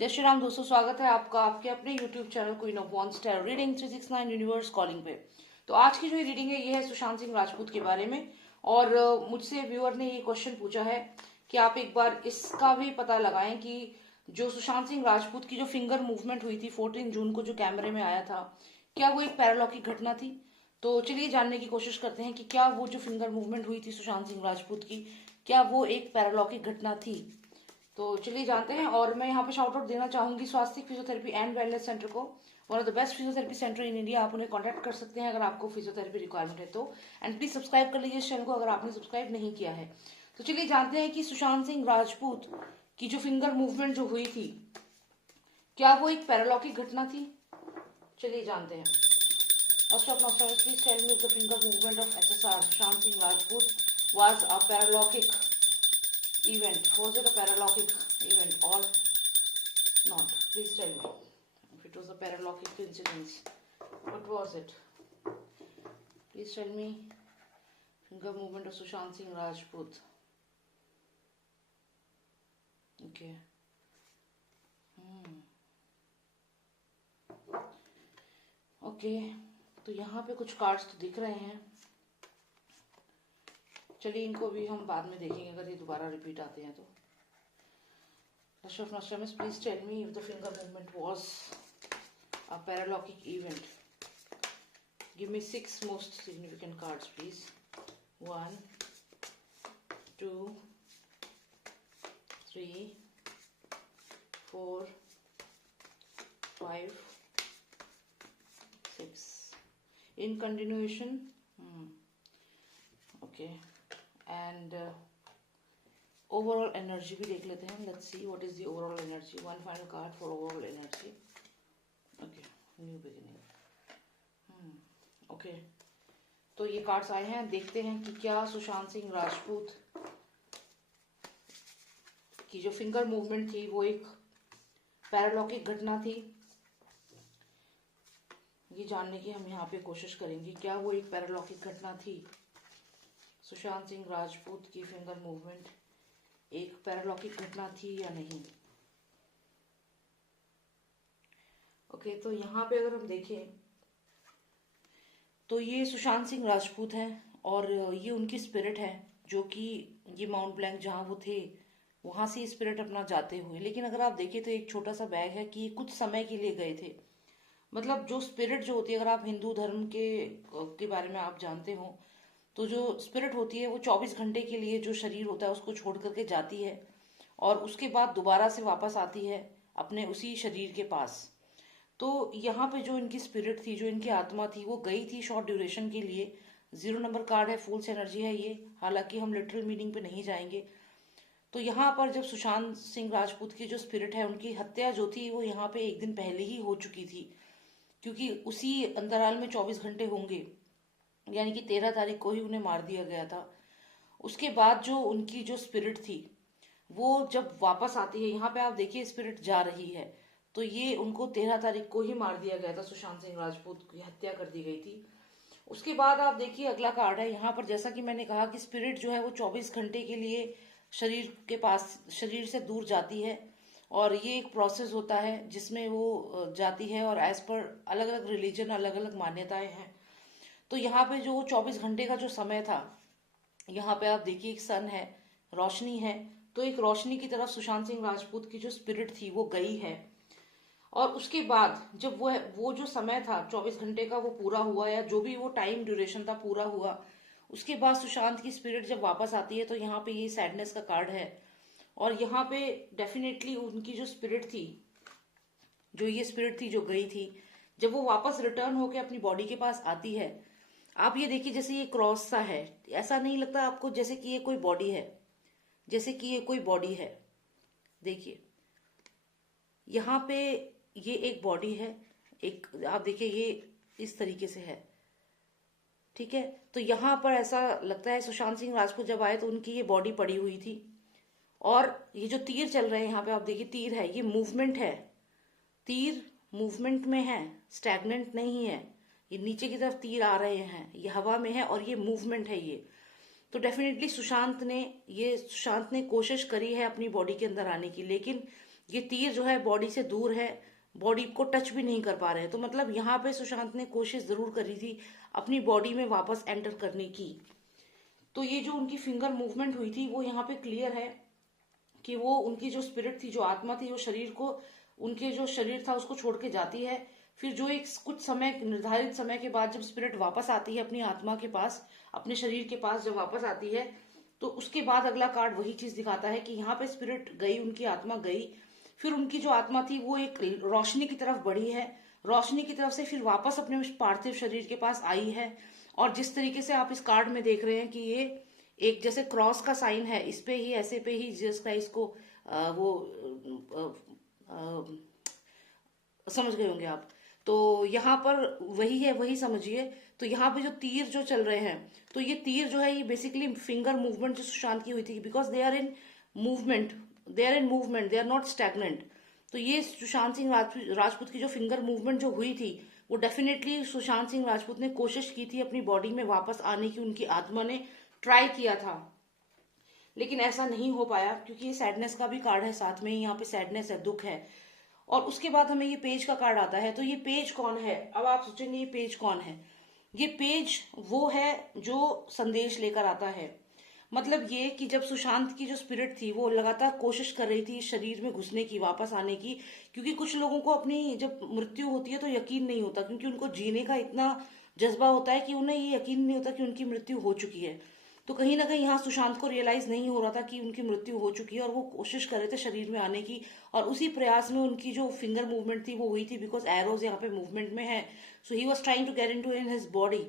जय श्री राम दोस्तों, स्वागत है आपका आपके अपने YouTube channel queen of wants tarot reading 369 universe calling पे। तो आज की जो रीडिंग है ये है सुशांत सिंह राजपूत के बारे में। और मुझसे व्यूअर ने ये क्वेश्चन पूछा है कि आप एक बार इसका भी पता लगाएं कि जो सुशांत सिंह राजपूत की जो फिंगर मूवमेंट हुई थी 14 जून को जो कैमरे में आया था, क्या वो एक पैरालौकिक घटना थी। तो चलिए जानने की कोशिश करते हैं कि क्या वो जो फिंगर मूवमेंट हुई थी सुशांत सिंह राजपूत की, क्या वो एक पैरालौकिक घटना थी। तो चलिए जानते हैं। और मैं यहाँ पे शाउट आउट देना चाहूंगी स्वास्थ्य फिजियोथेरेपी एंड वेलनेस सेंटर को, one of the best physiotherapy centre in India. आप उन्हें कांटेक्ट कर सकते हैं अगर आपको फिजियोथेरेपी रिक्वायरमेंट है तो। एंड प्लीज सब्सक्राइब कर लीजिए इस चैनल को अगर आपने सब्सक्राइब नहीं किया है। तो चलिए जानते हैं कि सुशांत सिंह राजपूत की जो फिंगर मूवमेंट जो हुई थी, क्या वो एक पैरालौकिक घटना थी। चलिए जानते हैं। First of all, please tell me if the finger movement of SSR Sushant Singh Rajput was a paralaukic event. Was it a paralaukic event or not? Please tell me. If it was a paralaukic coincidence, what was it? Please tell me. Finger movement of Sushant Singh Rajput. Okay. Okay, तो यहाँ पे कुछ cards तो दिख रहे हैं। चलिए इनको भी हम बाद में देखेंगे अगर ये दोबारा रिपीट आते हैं तो। Please tell me if the finger movement was a पैरालौकिक event. Give me 6 most significant cards please. 1 2 3 4 5 6 in continuation. Okay, and overall energy भी देख लेते हैं। let's see what is the overall energy. One final card for overall energy. Okay, new beginning. Okay, तो ये cards आए हैं, देखते हैं कि क्या सुशांत सिंह राजपूत की जो फिंगर मूवमेंट थी वो एक पैरालौकिक घटना थी। ये जानने की हम यहाँ पे कोशिश करेंगे, क्या वो एक पैरालौकिक घटना थी। सुशांत सिंह राजपूत की फिंगर मूवमेंट एक पैरालौकिक घटना थी या नहीं। ओके, तो यहाँ पे अगर हम देखें तो ये सुशांत सिंह राजपूत हैं और ये उनकी स्पिरिट है जो कि ये माउंट ब्लैंक जहाँ वो थे वहां से स्पिरिट अपना जाते हुए। लेकिन अगर आप देखें तो एक छोटा सा बैग है कि कुछ समय के लिए गए थे। मतलब जो स्पिरिट जो होती है, अगर आप हिंदू धर्म के बारे में आप जानते हो तो जो स्पिरिट होती है वो 24 घंटे के लिए जो शरीर होता है उसको छोड़ करके जाती है और उसके बाद दोबारा से वापस आती है अपने उसी शरीर के पास। तो यहाँ पे जो इनकी स्पिरिट थी, जो इनकी आत्मा थी, वो गई थी शॉर्ट ड्यूरेशन के लिए। 0 नंबर कार्ड है, फूल्स एनर्जी है ये, हालांकि हम लिटरल मीनिंग पे नहीं जाएंगे। तो यहाँ पर जब सुशांत सिंह राजपूत की जो स्पिरिट है उनकी हत्या जो थी वो यहाँ पे एक दिन पहले ही हो चुकी थी, क्योंकि उसी अंतराल में 24 घंटे होंगे, यानी कि 13 तारीख को ही उन्हें मार दिया गया था। उसके बाद जो उनकी जो स्पिरिट थी वो जब वापस आती है, यहाँ पे आप देखिए स्पिरिट जा रही है, तो ये उनको 13 तारीख को ही मार दिया गया था। सुशांत सिंह राजपूत की हत्या कर दी गई थी। उसके बाद आप देखिए अगला कार्ड है यहाँ पर, जैसा कि मैंने कहा कि स्पिरिट जो है वो 24 घंटे के लिए शरीर के पास, शरीर से दूर जाती है और ये एक प्रोसेस होता है जिसमें वो जाती है और एज पर अलग अलग रिलीजन अलग अलग मान्यताएं हैं। तो यहाँ पे जो 24 घंटे का जो समय था, यहाँ पे आप देखिए एक सन है, रोशनी है, तो एक रोशनी की तरफ सुशांत सिंह राजपूत की जो स्पिरिट थी वो गई है। और उसके बाद जब वो जो समय था 24 घंटे का वो पूरा हुआ, या जो भी वो टाइम ड्यूरेशन था पूरा हुआ, उसके बाद सुशांत की स्पिरिट जब वापस आती है तो यहाँ पे ये सैडनेस का कार्ड है। और यहाँ पे डेफिनेटली उनकी जो स्पिरिट थी, जो ये स्पिरिट थी जो गई थी, जब वो वापस रिटर्न होके अपनी बॉडी के पास आती है, आप ये देखिए जैसे ये क्रॉस सा है, ऐसा नहीं लगता आपको जैसे कि ये कोई बॉडी है, जैसे कि ये कोई बॉडी है। देखिए यहाँ पे ये एक बॉडी है, एक आप देखिए ये इस तरीके से है, ठीक है। तो यहाँ पर ऐसा लगता है सुशांत सिंह राजपूत जब आए तो उनकी ये बॉडी पड़ी हुई थी। और ये जो तीर चल रहे हैं यहाँ पे आप देखिए, तीर है, ये मूवमेंट है, तीर मूवमेंट में है, स्टैग्नेंट नहीं है। ये नीचे की तरफ तीर आ रहे हैं, ये हवा में है और ये मूवमेंट है ये। तो डेफिनेटली सुशांत ने कोशिश करी है अपनी बॉडी के अंदर आने की, लेकिन ये तीर जो है बॉडी से दूर है, बॉडी को टच भी नहीं कर पा रहे हैं। तो मतलब यहाँ पे सुशांत ने कोशिश जरूर करी थी अपनी बॉडी में वापस एंटर करने की। तो ये जो उनकी फिंगर मूवमेंट हुई थी वो यहाँ पे क्लियर है कि वो उनकी जो स्पिरिट थी, जो आत्मा थी, वो शरीर को, उनके जो शरीर था उसको छोड़ के जाती है। फिर जो एक कुछ समय, निर्धारित समय के बाद जब स्पिरिट वापस आती है अपनी आत्मा के पास, अपने शरीर के पास जब वापस आती है, तो उसके बाद अगला कार्ड वही चीज दिखाता है कि यहाँ पे स्पिरिट गई, उनकी आत्मा गई, फिर उनकी जो आत्मा थी वो एक रोशनी की तरफ बढ़ी है, रोशनी की तरफ से फिर वापस अपने पार्थिव शरीर के पास आई है। और जिस तरीके से आप इस कार्ड में देख रहे हैं कि ये एक जैसे क्रॉस का साइन है, इस पे ही, ऐसे पे ही जीसस क्राइस्ट को वो समझ गए होंगे आप। तो यहाँ पर वही है, वही समझिए। तो यहाँ पे जो तीर जो चल रहे हैं, तो ये तीर जो है ये बेसिकली फिंगर मूवमेंट जो सुशांत की हुई थी, because they are in movement, they are in movement, they are not stagnant. तो ये सुशांत सिंह राजपूत की जो फिंगर मूवमेंट जो हुई थी, वो डेफिनेटली सुशांत सिंह राजपूत ने कोशिश की थी अपनी बॉडी में वापस आने की, उनकी आत्मा ने ट्राई किया था, लेकिन ऐसा नहीं हो पाया, क्योंकि ये सैडनेस का भी कार्ड है, साथ में ही यहाँ पे सैडनेस है, दुख है। और उसके बाद हमें ये पेज का कार्ड आता है। तो ये पेज कौन है? अब आप सोचेंगे ये पेज कौन है? ये पेज वो है जो संदेश लेकर आता है। मतलब ये कि जब सुशांत की जो स्पिरिट थी वो लगातार कोशिश कर रही थी शरीर में घुसने की, वापस आने की, क्योंकि कुछ लोगों को अपनी जब मृत्यु होती है तो यकीन नहीं होता, क्योंकि उनको जीने का इतना जज्बा होता है कि उन्हें ये यकीन नहीं होता कि उनकी मृत्यु हो चुकी है। तो कहीं ना कहीं यहाँ सुशांत को रियलाइज नहीं हो रहा था कि उनकी मृत्यु हो चुकी है, और वो कोशिश कर रहे थे शरीर में आने की। और उसी प्रयास में उनकी जो फिंगर मूवमेंट थी वो हुई थी, बिकॉज एरोज यहाँ पे मूवमेंट में है। So he was trying to get in to in his body.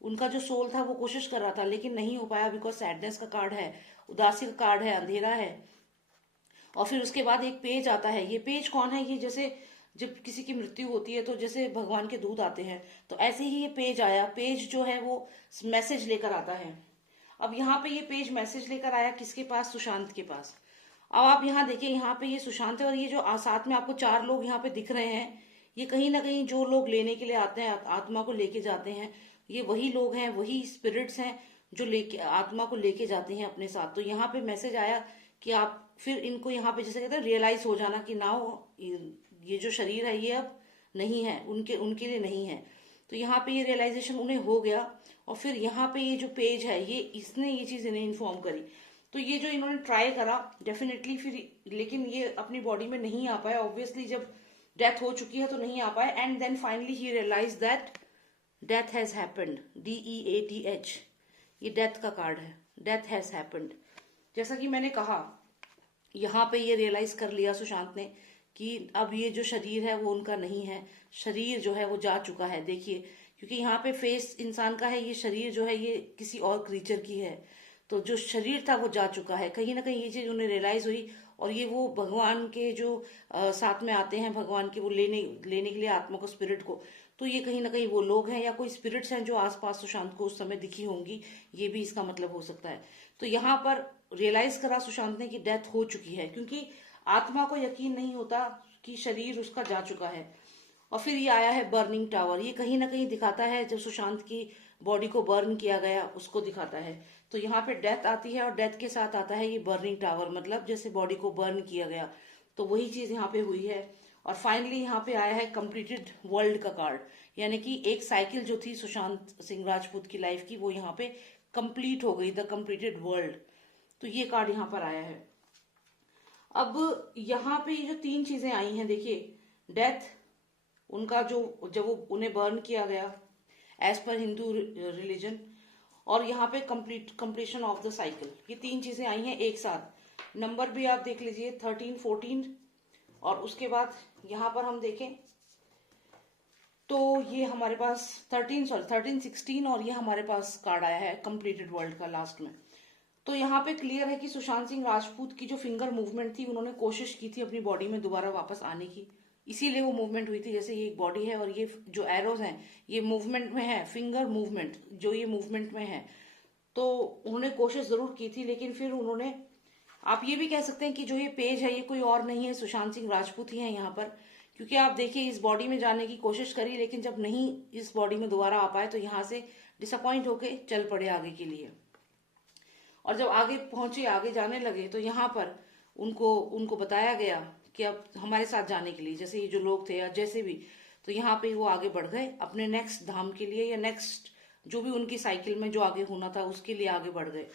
उनका जो सोल था वो कोशिश कर रहा था, लेकिन नहीं हो पाया, बिकॉज सैडनेस का कार्ड है, उदासी का कार्ड है, अंधेरा है। और फिर उसके बाद एक पेज आता है। ये पेज कौन है? ये जैसे जब किसी की मृत्यु होती है तो जैसे भगवान के दूत आते हैं, तो ऐसे ही ये पेज आया। पेज जो है वो मैसेज लेकर आता है। अब यहाँ पे ये पेज मैसेज लेकर आया किसके पास? सुशांत के पास। अब आप यहाँ देखिए, यहाँ पे ये सुशांत है, और ये जो साथ में आपको 4 लोग यहाँ पे दिख रहे हैं, ये कहीं ना कहीं जो लोग लेने के लिए आते हैं, आत्मा को लेके जाते हैं, ये वही लोग हैं, वही स्पिरिट्स हैं जो लेके आत्मा को लेके जाते हैं अपने साथ। तो यहाँ पे मैसेज आया कि आप फिर इनको यहाँ पे जैसे कहते हैं रियलाइज हो जाना कि नाउ ये जो शरीर है ये अब नहीं है, उनके उनके लिए नहीं है। तो यहाँ पे ये रियलाइजेशन उन्हें हो गया। और फिर यहाँ पे ये जो पेज है, ये इसने ये चीज इन्हें इन्फॉर्म करी। तो ये जो इन्होंने ट्राई करा डेफिनेटली फिर, लेकिन ये अपनी बॉडी में नहीं आ पाया, ऑब्वियसली जब डेथ हो चुकी है तो नहीं आ पाए। And then finally he realize that death has happened, DEATH, ये डेथ का कार्ड है, डेथ हैज हैपेंड। जैसा कि मैंने कहा, यहाँ पे ये रियलाइज कर लिया सुशांत ने कि अब ये जो शरीर है वो उनका नहीं है, शरीर जो है वो जा चुका है। देखिए, क्योंकि यहाँ पे फेस इंसान का है, ये शरीर जो है ये किसी और क्रीचर की है। तो जो शरीर था वो जा चुका है, कहीं ना कहीं ये चीज उन्हें रियलाइज हुई। और ये वो भगवान के जो साथ में आते हैं, भगवान के वो लेने लेने के लिए आत्मा को, स्पिरिट को, तो ये कहीं ना कहीं वो लोग हैं या कोई स्पिरिट्स हैं जो आसपास सुशांत को उस समय दिखी होंगी, ये भी इसका मतलब हो सकता है। तो यहाँ पर रियलाइज करा सुशांत ने कि डेथ हो चुकी है, क्योंकि आत्मा को यकीन नहीं होता कि शरीर उसका जा चुका है। और फिर ये आया है बर्निंग टावर। ये कहीं ना कहीं दिखाता है जब सुशांत की बॉडी को बर्न किया गया, उसको दिखाता है। तो यहाँ पे डेथ आती है, और डेथ के साथ आता है ये बर्निंग टावर, मतलब जैसे बॉडी को बर्न किया गया। तो वही चीज यहाँ पे हुई है। और फाइनली यहाँ पे आया है कंप्लीटेड वर्ल्ड का कार्ड, यानी कि एक साइकिल जो थी सुशांत सिंह राजपूत की लाइफ की, वो यहाँ पे कंप्लीट हो गई, द कंप्लीटेड वर्ल्ड। तो ये कार्ड यहाँ पर आया है। अब यहाँ पे ये जो 3 चीजें आई हैं, देखिए, डेथ, उनका जो जब वो उन्हें बर्न किया गया एज पर हिंदू रिलीजन, और यहाँ पे कंप्लीशन ऑफ द साइकिल, ये 3 चीजें आई हैं एक साथ। नंबर भी आप देख लीजिए 13, 14, और उसके बाद यहाँ पर हम देखें तो ये हमारे पास 13, 16, और ये हमारे पास कार्ड आया है कंप्लीटेड वर्ल्ड का लास्ट में। तो यहाँ पे क्लियर है कि सुशांत सिंह राजपूत की जो फिंगर मूवमेंट थी, उन्होंने कोशिश की थी अपनी बॉडी में दोबारा वापस आने की, इसीलिए वो मूवमेंट हुई थी। जैसे ये एक बॉडी है और ये जो एरोज हैं ये मूवमेंट में है, फिंगर मूवमेंट जो ये मूवमेंट में है। तो उन्होंने कोशिश जरूर की थी, लेकिन फिर उन्होंने, आप ये भी कह सकते हैं कि जो ये पेज है ये कोई और नहीं है, सुशांत सिंह राजपूत ही है यहाँ पर। क्योंकि आप देखिए, इस बॉडी में जाने की कोशिश करी, लेकिन जब नहीं इस बॉडी में दोबारा आ पाए तो यहाँ से डिसअपॉइंट होके चल पड़े आगे के लिए। और जब आगे पहुंचे, आगे जाने लगे, तो यहाँ पर उनको उनको बताया गया कि अब हमारे साथ जाने के लिए, जैसे ये जो लोग थे या जैसे भी, तो यहाँ पे वो आगे बढ़ गए अपने नेक्स्ट धाम के लिए, या नेक्स्ट जो भी उनकी साइकिल में जो आगे होना था उसके लिए आगे बढ़ गए।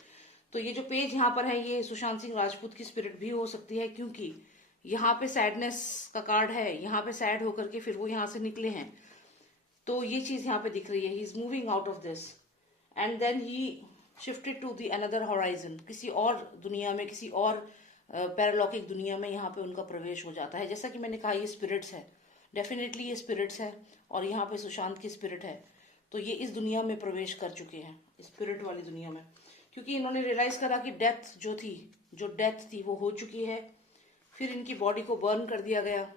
तो ये जो पेज यहाँ पर है ये सुशांत सिंह राजपूत की स्पिरिट भी हो सकती है, क्योंकि यहाँ पे सैडनेस का कार्ड है, यहाँ पे सैड होकर के फिर वो यहाँ से निकले हैं। तो ये चीज यहाँ पे दिख रही है, he is moving out of this and then he shifted to the another horizon, किसी और दुनिया में, किसी और पैरालौकिक दुनिया में यहाँ पे उनका प्रवेश हो जाता है। जैसा कि मैंने कहा ये स्पिरिट्स है, डेफिनेटली ये स्पिरिट्स है, और यहाँ पे सुशांत की स्पिरिट है। तो ये इस दुनिया में प्रवेश कर चुके हैं, स्पिरिट वाली दुनिया में, क्योंकि इन्होंने रियलाइज करा कि डेथ जो डेथ थी वो हो चुकी है। फिर इनकी बॉडी को बर्न कर दिया गया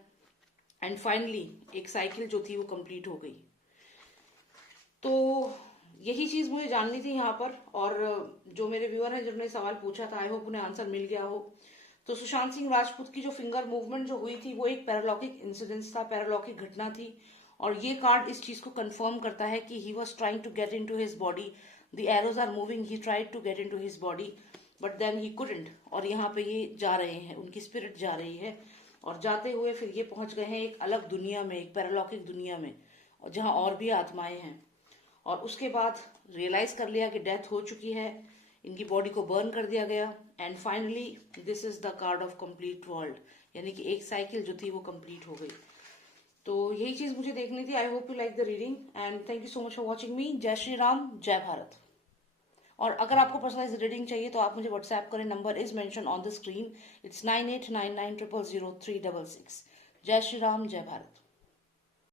एंड फाइनली एक साइकिल जो थी वो कंप्लीट हो गई। तो यही चीज मुझे जाननी थी यहाँ पर, और जो मेरे व्यूअर हैं जिन्होंने सवाल पूछा था, आई होप उन्हें आंसर मिल गया हो। तो सुशांत सिंह राजपूत की जो फिंगर मूवमेंट जो हुई थी वो एक पैरालौकिक इंसिडेंस था, पैरालौकिक घटना थी, और ये कार्ड इस चीज को कंफर्म करता है कि he was trying to get in to his body, the arrows are moving, he tried to get in to his body but then he couldn't, और यहाँ पे ये जा रहे हैं, उनकी स्पिरिट जा रही है, और जाते हुए फिर ये पहुंच गए हैं एक अलग दुनिया में, एक पैरालौकिक दुनिया में, और जहाँ और भी आत्माएं हैं। और उसके बाद रियलाइज कर लिया कि डेथ हो चुकी है, इनकी बॉडी को बर्न कर दिया गया, and finally this is the card of complete world, यानी कि एक साइकिल जो थी वो कंप्लीट हो गई। तो यही चीज मुझे देखनी थी। I hope you like the reading and thank you so much for watching मी। जय श्री राम, जय भारत। और अगर आपको पर्सनलाइज रीडिंग चाहिए तो आप मुझे व्हाट्सएप करें, number is mention on the screen, it's 9899000366। जय श्री राम, जय भारत।